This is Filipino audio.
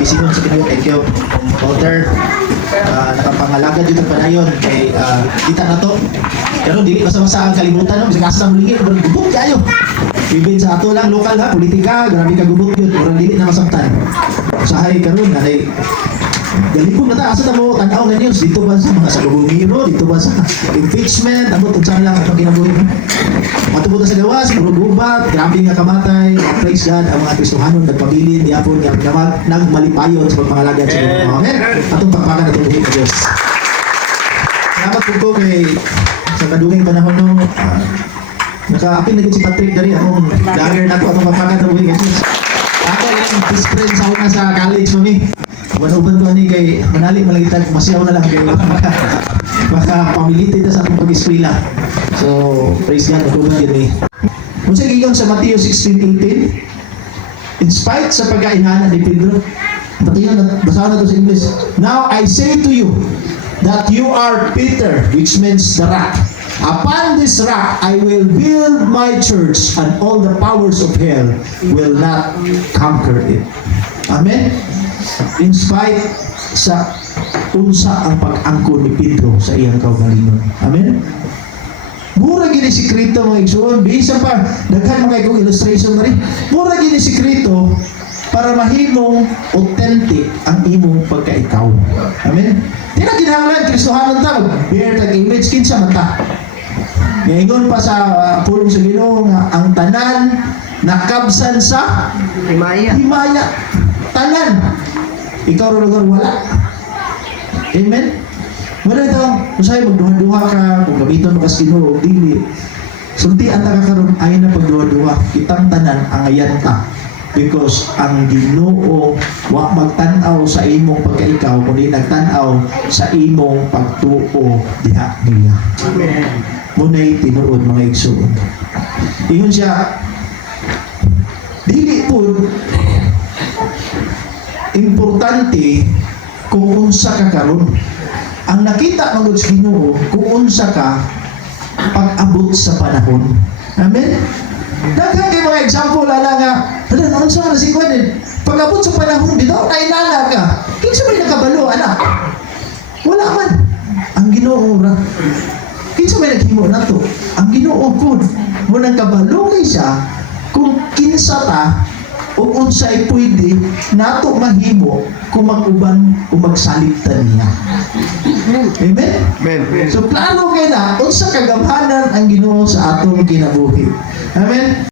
bisinon sa Ginoo. Thank you, Walter. Nakapangalaga dito panayon kay kita na to. Pero dili basta-basta ang kalimutan no, kasi kasa mo ligi, gubot kayo. Even sa ato lang lokal ha, politika, grabe ka gubot yun, murang dili na masabtan. Usahay karon na ay galipong na ta, asa ta mo tanaw na news dito ba sa mga sa gobernador, dito ba sa impeachment, abot unsa lang ang kinabuhi. Matubot sa gawas, puro gubat, grabe nga kamatay. Praise God, ang mga Kristohanon nagpabilin, diapon nga nagmalipayon sa pagpangalagad sa Ginoo. Amen. Atong pagpakan atong buhi ka Dios. Salamat po kay sa kadugay panahon no. Nakaapil na si Patrick dari akong dagger na ko atong pagpakan atong buhi ka Dios. Ako yung best friend sa una sa college mami. Uban ko ni kay manali malagitag masyaw na lang kay baka pamiliti ta sa atong pag-eskwela. So, praise God, nakuha yun eh. Kung sa gigon sa Matthew 16:18, in spite sa pagkainana ni Pedro, pati yun, basahan na ito sa English. Now I say to you, that you are Peter, which means the rock. Upon this rock, I will build my church, and all the powers of hell will not conquer it. Amen? In spite sa unsa ang pag-angkon ni Pedro sa iyang kaugalingon. Amen? Mura gini sikreto mga igsoon, bisa pa daghan mga igong illustration na rin. Mura gini sikreto para mahimong authentic ang imong pagkaikaw. Amen? Di na kinahanglan Kristohanon ta, bear tag image kinsa man ta. Ngayon pa sa pulong sa Ginoo nga ang tanan nakabsan sa himaya. Himaya. Tanan. Ikaw ro lugar wala. Amen. Wala ito, usay magduha-duha ka, kung gamiton mo kas Ginoo, dili. Sultian ta ka karon ay na pagduha-duha, kitang tanan ang ayanta. Because ang Ginoo wa magtan-aw sa imong pagkaikaw, kundi nagtan-aw sa imong pagtuo diha niya. Amen. Munay tinuod mga igsoon. Ingon siya, dili po importante kung unsa ka karon. Ang nakita ng Diyos Ginoo kung unsa ka pag-abot sa panahon. Amen? Daghan kay mga example ala nga, hala unsa na si Kwan pag-abot sa panahon dito, nainala ka. Kinsa may nakabalo anak? Wala man. Ang Ginoo ra. Kinsa may naghimo nato? Ang Ginoo pud mo nang kabalo kay siya kung kinsa ta o unsay pwede nato mahimo kung mag-uban o magsaligtan niya. Amen? Amen. So plano kay na unsa kagamhanan ang Ginoo sa atong kinabuhi. Amen.